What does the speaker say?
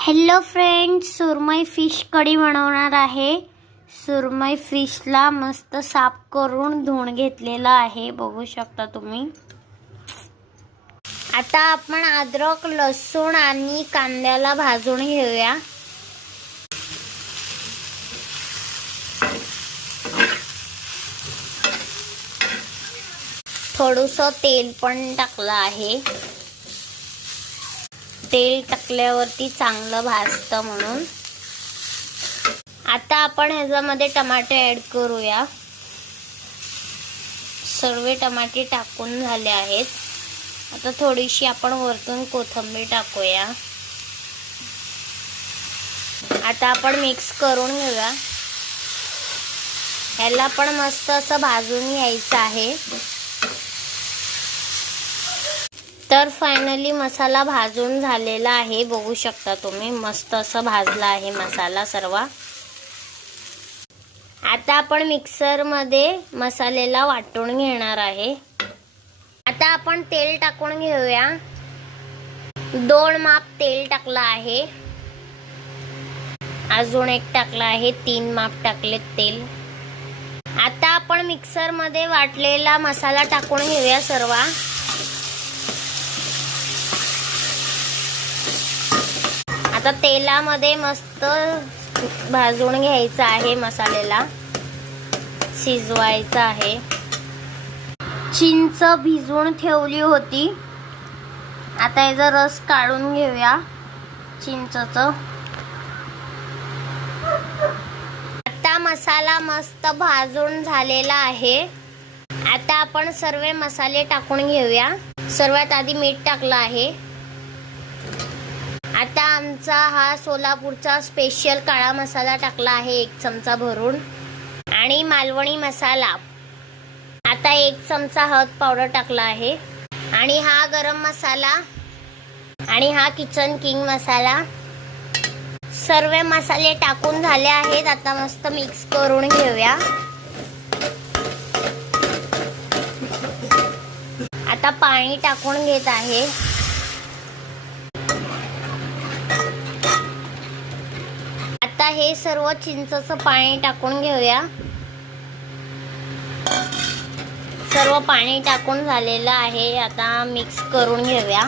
Hello friends, सुरमई fish कढी बनवणार आहे। सुरमई फिशला मस्त साफ करून धुवून घेतलेला आहे, बघू शकता तुम्ही। आता आपण अद्रक, लसूण आणि कांद्याला भाजून घेऊया। थोडंसं तेल पण टाकलं आहे। तेल टाकल्यावरती चांगलं भाजतं म्हणून। आता आपण ह्याच्यामध्ये टमाटे ऍड करूया। सर्व टमाटे टाकून झाले आहेत। आता थोडीशी आपण वरतून कोथिंबीर टाकूया। आता आपण मिक्स करून घेऊया। ह्याला पण मस्त असं भाजून घ्यायचं आहे। तर फायनली मसाला भाजून झालेला आहे, बघू शकता तुम्ही। मस्त असं भाजला आहे मसाला सर्व। आता आपण मिक्सर मध्ये मसाल्याला वाटून घेणार आहे। आता आपण तेल टाकून घेऊया। 2 माप तेल टाकलं आहे। अजून एक टाकलं आहे, 3 माप टाकलेत तेल। आता आपण मिक्सर मध्ये वाटलेला मसाला टाकून घेऊया सर्व। आता तेलामध्ये मस्त भाजून घ्यायचं आहे, मसाल्याला शिजवायचं आहे। चिंच भिजवून ठेवली होती। आता याचा रस काढून घेऊया चिंचचं। आता मसाला मस्त भाजून झालेला आहे। आता आपण सर्व मसाले टाकून घेऊया। सर्वात आधी मीठ टाकलं आहे। आता आमचा हा सोलापूरचा स्पेशल काळा मसाला टाकला आहे, 1 चमचा भरून। आणि मालवणी मसाला। आता 1 चमचा हळद पावडर टाकला आहे। आणि हा गरम मसाला आणि हा किचन किंग मसाला। सर्व मसाले टाकून झाले आहेत। आता मस्त मिक्स करून घेऊया। आता पाणी टाकून घेत आहे। आता हे सर्व चिंचचं पाणी टाकून घेऊया। सर्व पाणी टाकून झालेलं आहे। आता मिक्स करून घेऊया।